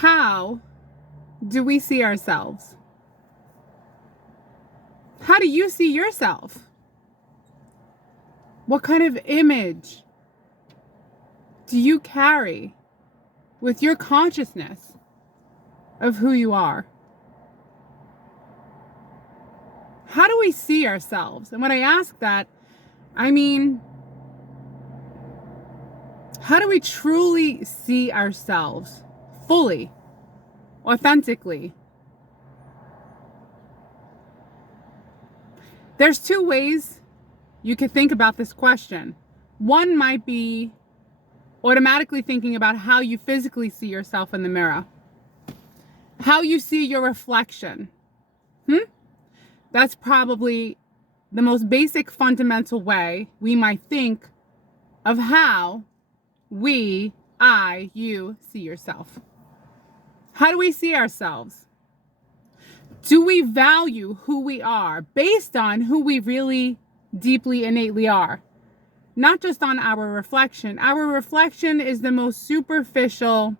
How do we see ourselves? How do you see yourself? What kind of image do you carry with your consciousness of who you are? How do we see ourselves? And when I ask that, I mean, how do we truly see ourselves fully, authentically? There's two ways you could think about this question. One might be automatically thinking about how you physically see yourself in the mirror, how you see your reflection. That's probably the most basic fundamental way we might think of how you see yourself. How do we see ourselves? Do we value who we are based on who we really deeply, innately are? Not just on our reflection. Our reflection is the most superficial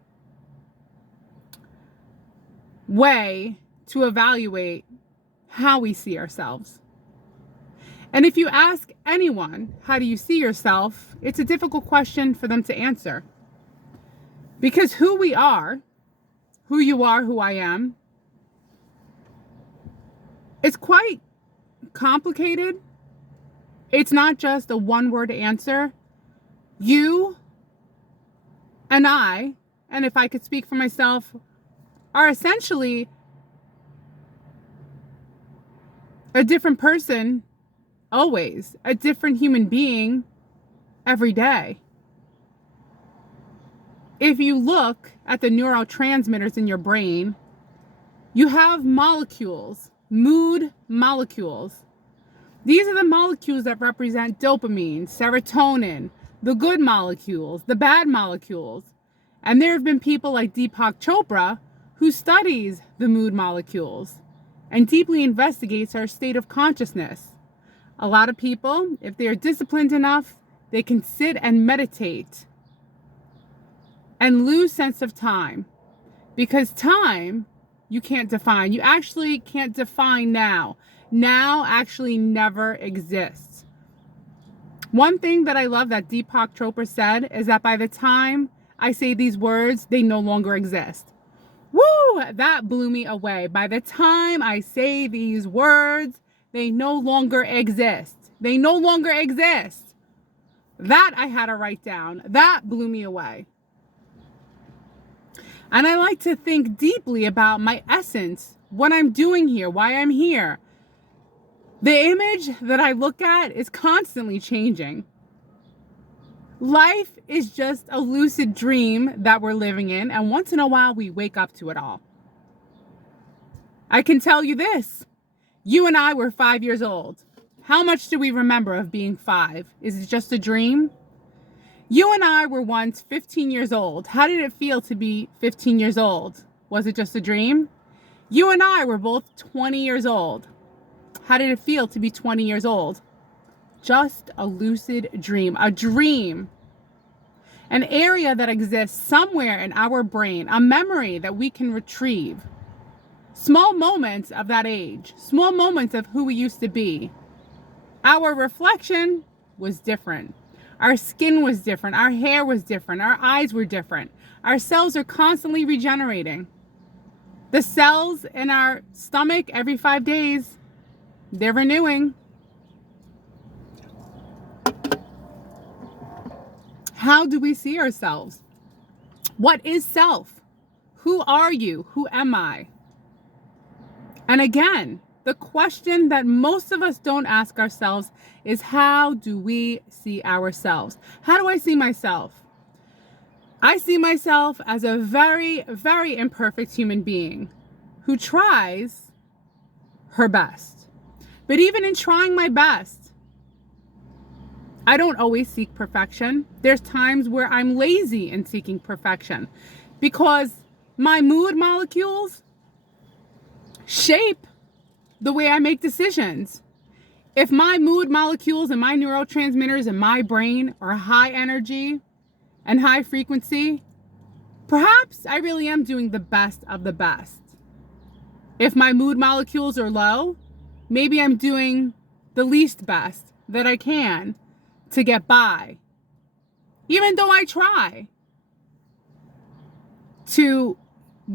way to evaluate how we see ourselves. And if you ask anyone, how do you see yourself? It's a difficult question for them to answer. Because who we are, who you are, who I am, it's quite complicated. It's not just a one-word answer. You and I, and if I could speak for myself, are essentially a different person always, a different human being every day. If you look at the neurotransmitters in your brain, you have molecules, mood molecules. These are the molecules that represent dopamine, serotonin, the good molecules, the bad molecules. And there have been people like Deepak Chopra who studies the mood molecules and deeply investigates our state of consciousness. A lot of people, if they are disciplined enough, they can sit and meditate and lose sense of time. Because time, you can't define. You actually can't define now. Now actually never exists. One thing that I love that Deepak Chopra said is that by the time I say these words, they no longer exist. Woo! That blew me away. By the time I say these words, they no longer exist. They no longer exist. That I had to write down. That blew me away. And I like to think deeply about my essence, what I'm doing here, why I'm here. The image that I look at is constantly changing. Life is just a lucid dream that we're living in, and once in a while we wake up to it all. I can tell you this. You and I were 5 years old. How much do we remember of being 5? Is it just a dream? You and I were once 15 years old. How did it feel to be 15 years old? Was it just a dream? You and I were both 20 years old. How did it feel to be 20 years old? Just a lucid dream, a dream. An area that exists somewhere in our brain, a memory that we can retrieve. Small moments of that age, small moments of who we used to be. Our reflection was different. Our skin was different. Our hair was different. Our eyes were different. Our cells are constantly regenerating. The cells in our stomach every 5 days, they're renewing. How do we see ourselves? What is self? Who are you? Who am I? And again, the question that most of us don't ask ourselves is, how do we see ourselves? How do I see myself? I see myself as a very, very imperfect human being who tries her best. But even in trying my best, I don't always seek perfection. There's times where I'm lazy in seeking perfection because my mood molecules shape the way I make decisions. If my mood molecules and my neurotransmitters in my brain are high energy and high frequency, Perhaps I really am doing the best of the best. If my mood molecules are low, maybe I'm doing the least best that I can to get by. Even though I try to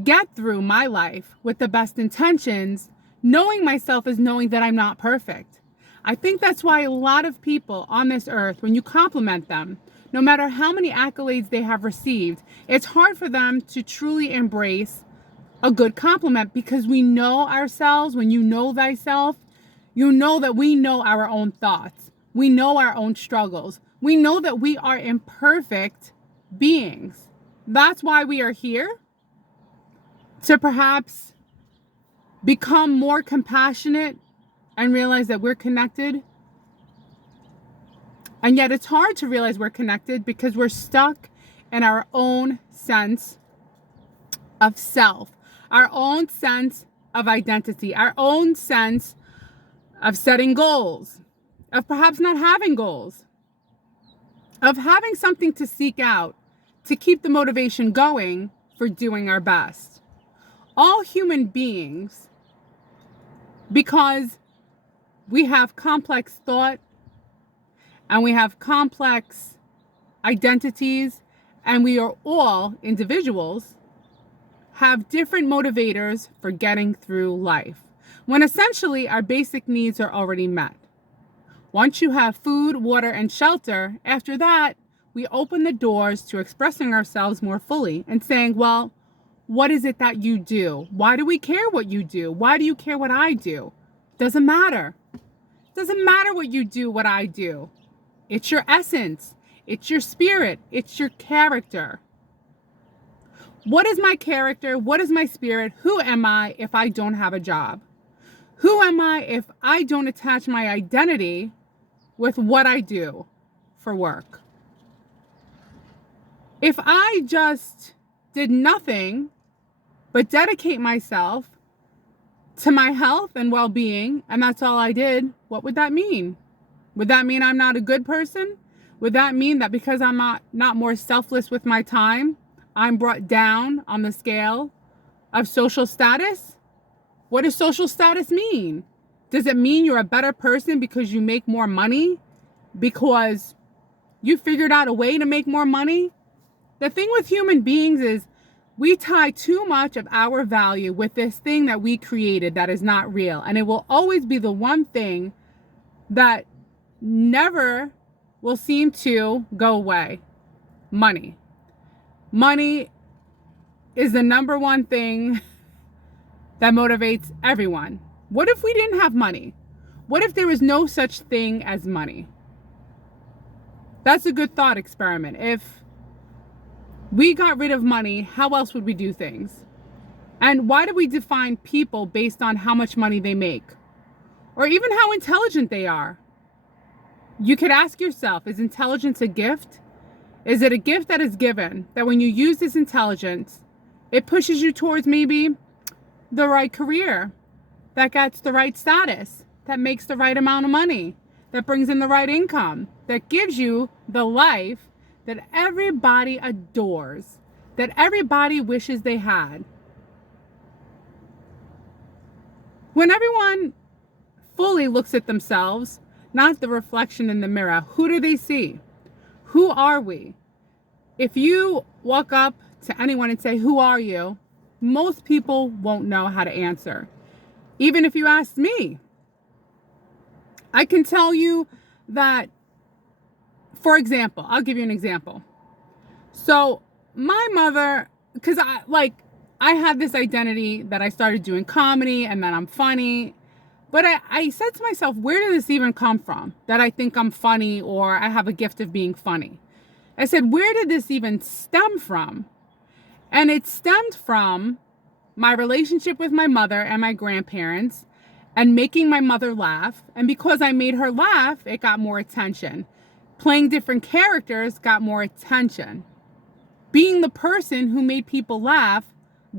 get through my life with the best intentions, knowing myself is knowing that I'm not perfect. I think that's why a lot of people on this earth, when you compliment them, no matter how many accolades they have received, it's hard for them to truly embrace a good compliment, because we know ourselves. When you know thyself, you know that we know our own thoughts. We know our own struggles. We know that we are imperfect beings. That's why we are here, to perhaps become more compassionate and realize that we're connected. And yet it's hard to realize we're connected because we're stuck in our own sense of self, our own sense of identity, our own sense of setting goals, of perhaps not having goals, of having something to seek out to keep the motivation going for doing our best. All human beings, because we have complex thought and we have complex identities, and we are all individuals, have different motivators for getting through life, when essentially our basic needs are already met. Once you have food, water, and shelter, after that, we open the doors to expressing ourselves more fully and saying, well, what is it that you do? Why do we care what you do? Why do you care what I do? Doesn't matter. Doesn't matter what you do, what I do. It's your essence. It's your spirit. It's your character. What is my character? What is my spirit? Who am I if I don't have a job? Who am I if I don't attach my identity with what I do for work? If I just did nothing but dedicate myself to my health and well-being, and that's all I did, what would that mean? Would that mean I'm not a good person? Would that mean that because I'm not more selfless with my time, I'm brought down on the scale of social status? What does social status mean? Does it mean you're a better person because you make more money? Because you figured out a way to make more money? The thing with human beings is we tie too much of our value with this thing that we created that is not real. And it will always be the one thing that never will seem to go away. Money. Money is the number one thing that motivates everyone. What if we didn't have money? What if there was no such thing as money? That's a good thought experiment. If we got rid of money, how else would we do things? And why do we define people based on how much money they make? Or even how intelligent they are? You could ask yourself, is intelligence a gift? Is it a gift that is given, that when you use this intelligence, it pushes you towards maybe the right career, that gets the right status, that makes the right amount of money, that brings in the right income, that gives you the life that everybody adores, that everybody wishes they had? When everyone fully looks at themselves, not the reflection in the mirror, who do they see? Who are we? If you walk up to anyone and say, who are you? Most people won't know how to answer. Even if you asked me, I can tell you that, for example, I'll give you an example. So my mother, because I had this identity that I started doing comedy and that I'm funny. But I said to myself, where did this even come from? That I think I'm funny or I have a gift of being funny. I said, where did this even stem from? And it stemmed from my relationship with my mother and my grandparents and making my mother laugh. And because I made her laugh, it got more attention. Playing different characters got more attention. Being the person who made people laugh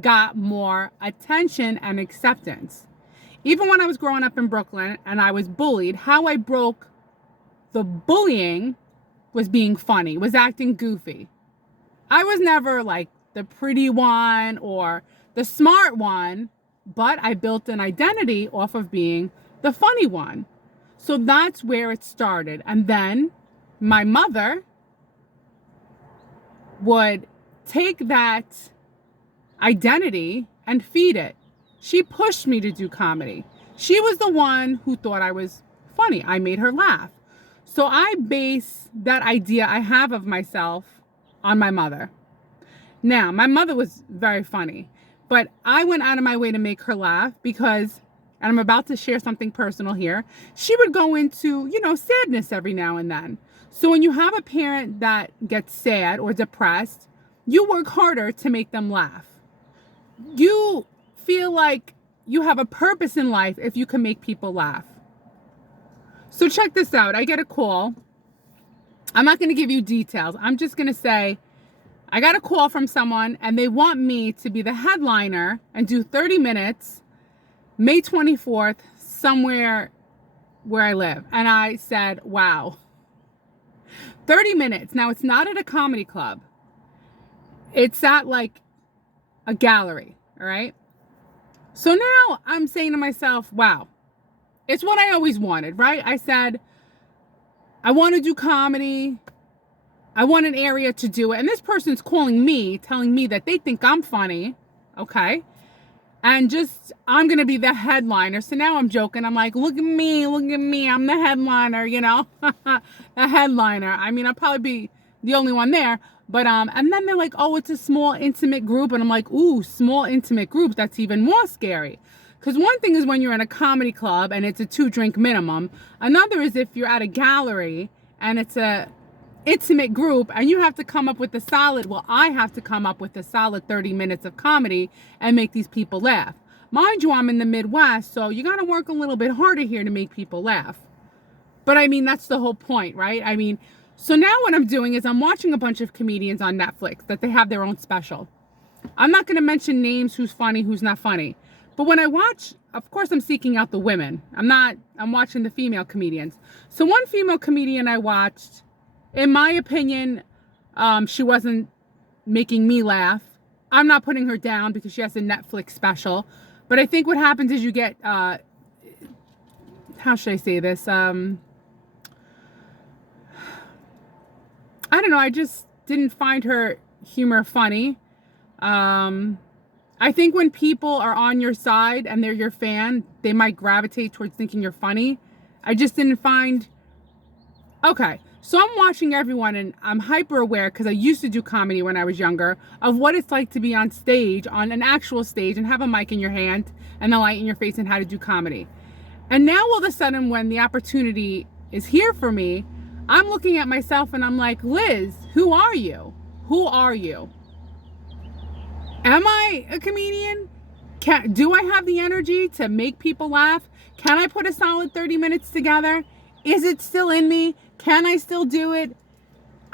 got more attention and acceptance. Even when I was growing up in Brooklyn and I was bullied, how I broke the bullying was being funny, was acting goofy. I was never like the pretty one or the smart one, but I built an identity off of being the funny one. So that's where it started. And then my mother would take that identity and feed it. She pushed me to do comedy. She was the one who thought I was funny. I made her laugh. So I base that idea I have of myself on my mother. Now, my mother was very funny, but I went out of my way to make her laugh because, and I'm about to share something personal here, she would go into, sadness every now and then. So when you have a parent that gets sad or depressed, you work harder to make them laugh. You feel like you have a purpose in life if you can make people laugh. So check this out. I get a call. I'm not going to give you details. I'm just going to say, I got a call from someone and they want me to be the headliner and do 30 minutes, May 24th, somewhere where I live. And I said, wow, 30 minutes. Now, it's not at a comedy club. It's at like a gallery, all right? So now I'm saying to myself, wow, it's what I always wanted, right? I said, I want to do comedy. I want an area to do it. And this person's calling me, telling me that they think I'm funny, okay? And I'm going to be the headliner. So now I'm joking. I'm like, look at me. I'm the headliner, the headliner. I mean, I'll probably be the only one there. But, and then they're like, oh, it's a small, intimate group. And I'm like, ooh, small, intimate group. That's even more scary. Because one thing is when you're in a comedy club and it's a 2-drink minimum. Another is if you're at a gallery and it's a intimate group and you have to come up with I have to come up with a solid 30 minutes of comedy and make these people laugh. Mind you, I'm in the Midwest, so you got to work a little bit harder here to make people laugh. But I mean, that's the whole point, right? I mean, so now what I'm doing is I'm watching a bunch of comedians on Netflix that they have their own special. I'm not going to mention names, who's funny, who's not funny. But when I watch, of course, I'm seeking out the women. I'm watching the female comedians. So one female comedian I watched, in my opinion, she wasn't making me laugh. I'm not putting her down because she has a Netflix special. But I think what happens is you get, how should I say this? I don't know. I just didn't find her humor funny. I think when people are on your side and they're your fan, they might gravitate towards thinking you're funny. I just didn't find... Okay, so I'm watching everyone and I'm hyper aware because I used to do comedy when I was younger of what it's like to be on stage, on an actual stage, and have a mic in your hand and a light in your face and how to do comedy. And now all of a sudden when the opportunity is here for me, I'm looking at myself and I'm like, Liz, who are you? Who are you? Am I a comedian? Do I have the energy to make people laugh? Can I put a solid 30 minutes together? Is it still in me? Can I still do it?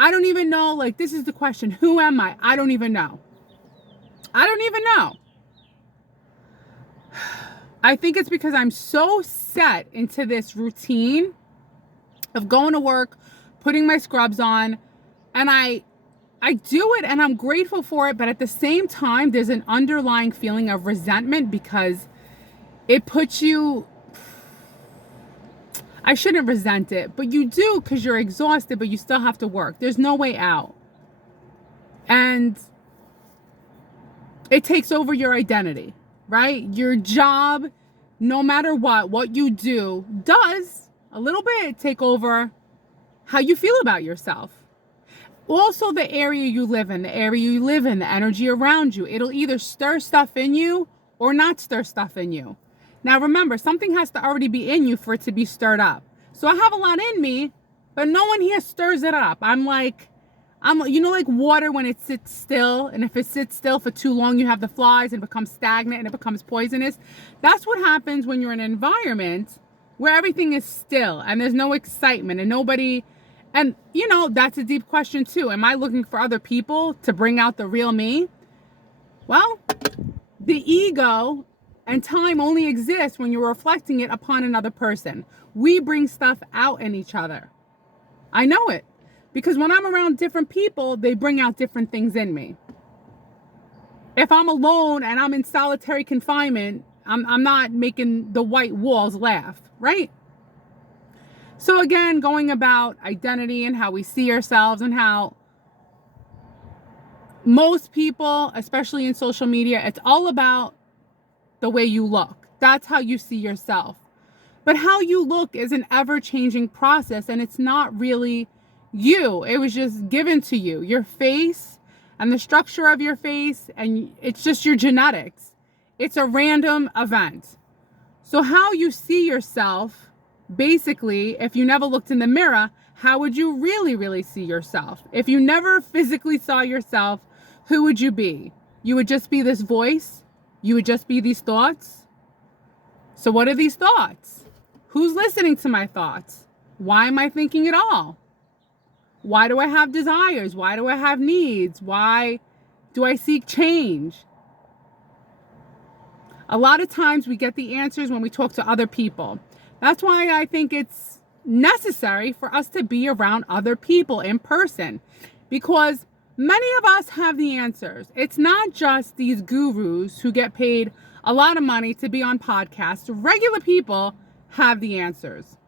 I don't even know. Like, this is the question. Who am I? I don't even know. I don't even know. I think it's because I'm so set into this routine of going to work, putting my scrubs on, and I do it and I'm grateful for it, but at the same time, there's an underlying feeling of resentment because it puts you... I shouldn't resent it, but you do because you're exhausted, but you still have to work. There's no way out. And it takes over your identity, right? Your job, no matter what you do, does a little bit take over how you feel about yourself. Also, the area you live in, the energy around you. It'll either stir stuff in you or not stir stuff in you. Now, remember, something has to already be in you for it to be stirred up. So I have a lot in me, but no one here stirs it up. I'm like water when it sits still. And if it sits still for too long, you have the flies and it becomes stagnant and it becomes poisonous. That's what happens when you're in an environment where everything is still and there's no excitement and nobody... And, that's a deep question too. Am I looking for other people to bring out the real me? Well, the ego and time only exists when you're reflecting it upon another person. We bring stuff out in each other. I know it. Because when I'm around different people, they bring out different things in me. If I'm alone and I'm in solitary confinement, I'm not making the white walls laugh, right? So again, going about identity and how we see ourselves, and how most people, especially in social media, it's all about the way you look. That's how you see yourself. But how you look is an ever-changing process, and it's not really you. It was just given to you. Your face and the structure of your face, and it's just your genetics. It's a random event. So how you see yourself, basically, if you never looked in the mirror, how would you really see yourself? If you never physically saw yourself, who would you be? You would just be this voice? You would just be these thoughts? So what are these thoughts? Who's listening to my thoughts? Why am I thinking at all? Why do I have desires? Why do I have needs? Why do I seek change? A lot of times we get the answers when we talk to other people. That's why I think it's necessary for us to be around other people in person, because many of us have the answers. It's not just these gurus who get paid a lot of money to be on podcasts. Regular people have the answers.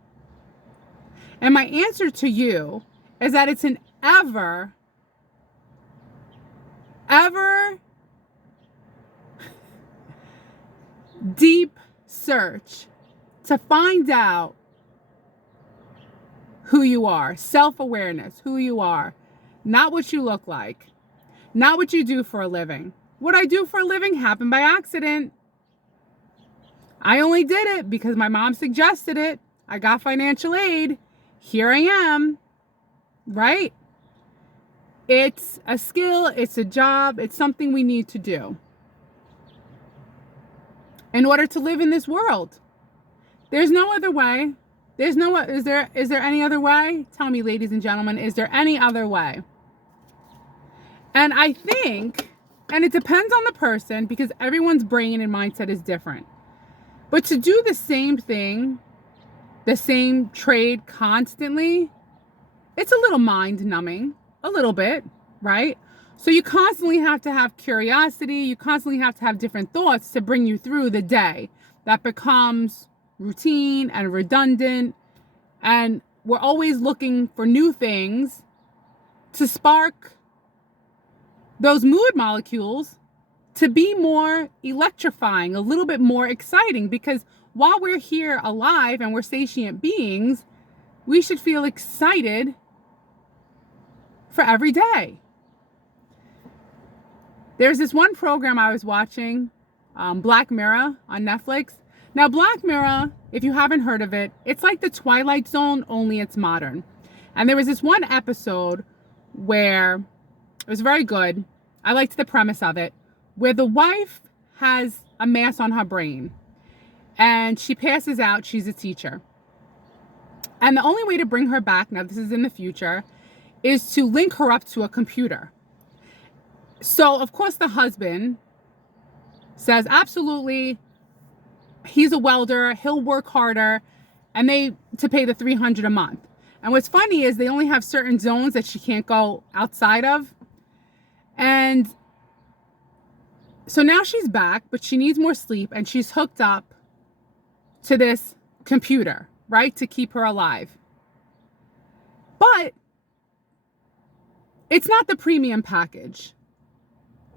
And my answer to you is that it's an ever deep search to find out who you are. Self-awareness, who you are. Not what you look like. Not what you do for a living. What I do for a living happened by accident. I only did it because my mom suggested it. I got financial aid. Here I am. Right? It's a skill. It's a job. It's something we need to do in order to live in this world. There's no other way. Is there any other way? Tell me, ladies and gentlemen, is there any other way? And I think, and it depends on the person, because everyone's brain and mindset is different. But to do the same thing, the same trade constantly, it's a little mind numbing, a little bit, right? So you constantly have to have curiosity. You constantly have to have different thoughts to bring you through the day. That becomes routine and redundant. And we're always looking for new things to spark those mood molecules to be more electrifying, a little bit more exciting. Because while we're here alive and we're sentient beings, we should feel excited for every day. There's this one program I was watching, Black Mirror on Netflix. Now, Black Mirror, if you haven't heard of it, it's like the Twilight Zone, only it's modern. And there was this one episode where it was very good. I liked the premise of it, where the wife has a mass on her brain and she passes out. She's a teacher. And the only way to bring her back, now this is in the future, is to link her up to a computer. So, of course, the husband says, absolutely, he's a welder, he'll work harder, and to pay the $300 a month. And what's funny is they only have certain zones that she can't go outside of. And so now she's back, but she needs more sleep, and she's hooked up to this computer, right, to keep her alive. But it's not the premium package.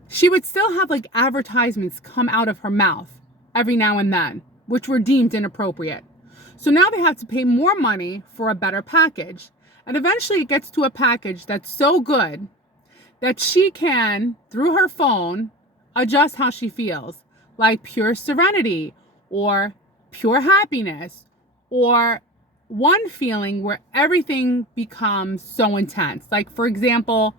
She would still have like advertisements come out of her mouth every now and then, which were deemed inappropriate. So now they have to pay more money for a better package. And eventually it gets to a package that's so good that she can, through her phone, adjust how she feels, like pure serenity or pure happiness, or one feeling where everything becomes so intense. Like, for example,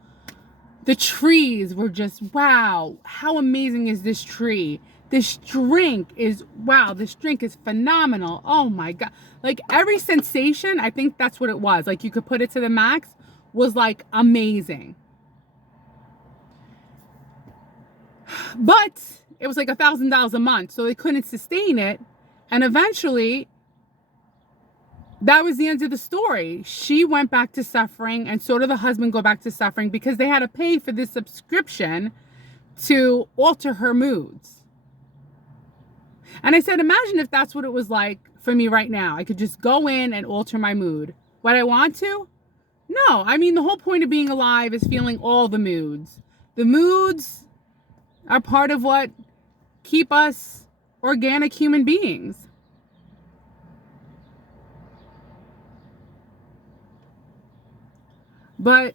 the trees were just, wow, how amazing is this tree? This drink is, wow, this drink is phenomenal. Oh my God. Like every sensation, I think that's what it was. Like you could put it to the max, was like amazing. But it was like $1,000 a month, so they couldn't sustain it. And eventually, that was the end of the story. She went back to suffering, and so did the husband go back to suffering because they had to pay for this subscription to alter her moods. And I said, imagine if that's what it was like for me right now. I could just go in and alter my mood. Would I want to? No. I mean, the whole point of being alive is feeling all the moods. The moods are part of what keep us organic human beings. But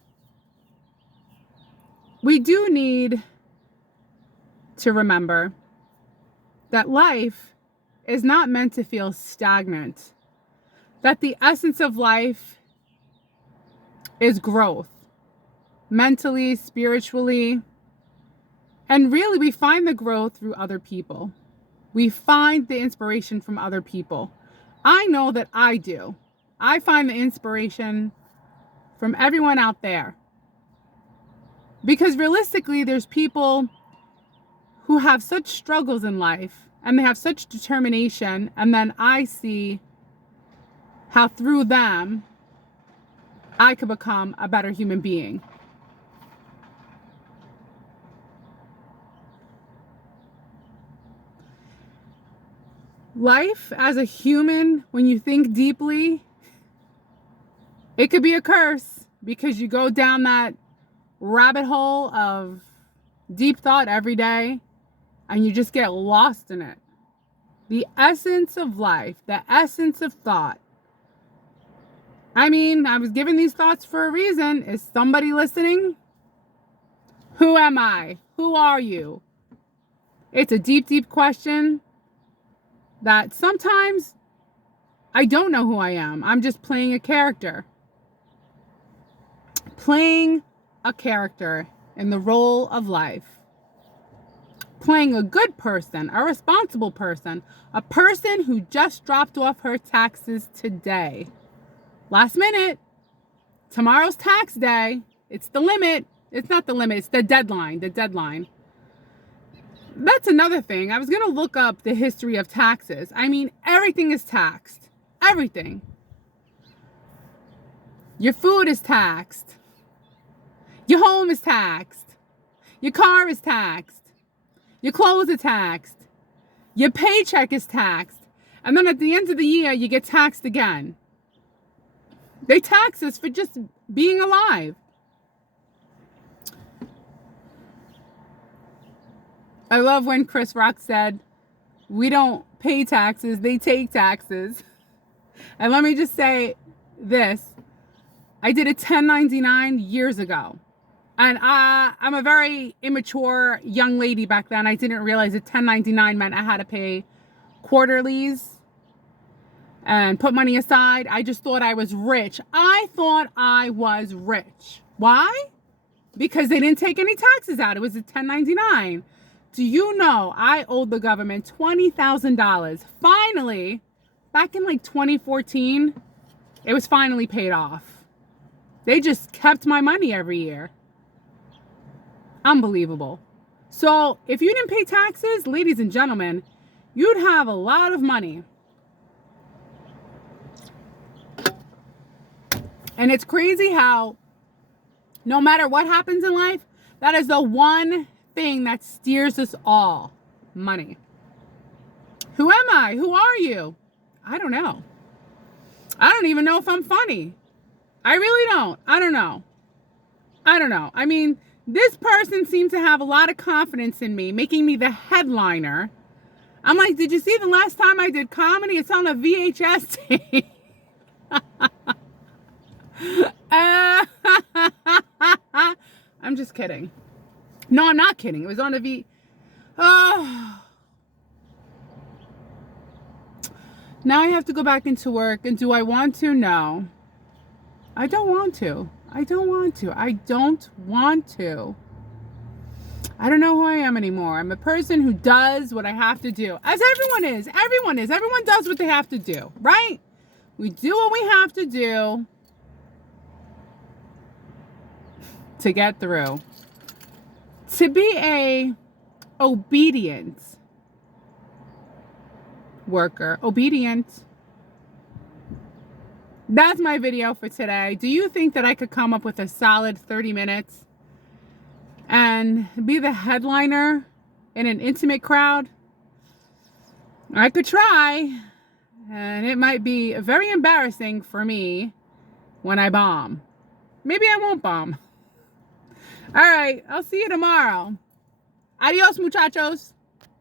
we do need to remember that life is not meant to feel stagnant. That the essence of life is growth, mentally, spiritually, and really we find the growth through other people. We find the inspiration from other people. I know that I do. I find the inspiration from everyone out there. Because realistically, there's people who have such struggles in life and they have such determination, and then I see how through them I could become a better human being. Life as a human, when you think deeply, it could be a curse because you go down that rabbit hole of deep thought every day and you just get lost in it. The essence of life, the essence of thought. I mean, I was given these thoughts for a reason. Is somebody listening? Who am I? Who are you? It's a deep, deep question that sometimes I don't know who I am. I'm just playing a character. Playing a character in the role of life. Playing a good person, a responsible person, a person who just dropped off her taxes today. Last minute. Tomorrow's tax day. It's the limit. It's not the limit. It's the deadline. The deadline. That's another thing. I was going to look up the history of taxes. I mean, everything is taxed. Everything. Your food is taxed. Your home is taxed. Your car is taxed. Your clothes are taxed. Your paycheck is taxed. And then at the end of the year, you get taxed again. They tax us for just being alive. I love when Chris Rock said, we don't pay taxes, they take taxes. And let me just say this. I did a 1099 years ago. And I'm a very immature young lady back then. I didn't realize that 1099 meant I had to pay quarterlies and put money aside. I just thought I was rich. I thought I was rich. Why? Because they didn't take any taxes out. It was a 1099. Do you know I owed the government $20,000? Finally, back in like 2014, it was finally paid off. They just kept my money every year. Unbelievable. So if you didn't pay taxes, ladies and gentlemen, you'd have a lot of money. And it's crazy how no matter what happens in life, that is the one thing that steers us all. Money. Who am I? Who are you? I don't know. I don't even know if I'm funny. I really don't. I don't know. I mean, this person seemed to have a lot of confidence in me, making me the headliner. I'm like, did you see the last time I did comedy? It's on a VHS tape. I'm just kidding. No, I'm not kidding. It was on a Oh. Now I have to go back into work. And do I want to? No. I don't want to. I don't want to. I don't know who I am anymore. I'm a person who does what I have to do. As everyone is. Everyone is. Everyone does what they have to do. Right? We do what we have to do to get through. To be a obedient worker. Obedient. That's my video for today. Do you think that I could come up with a solid 30 minutes and be the headliner in an intimate crowd, I could try, and it might be very embarrassing for me when I bomb. Maybe I won't bomb. All right, I'll see you tomorrow. Adios, muchachos.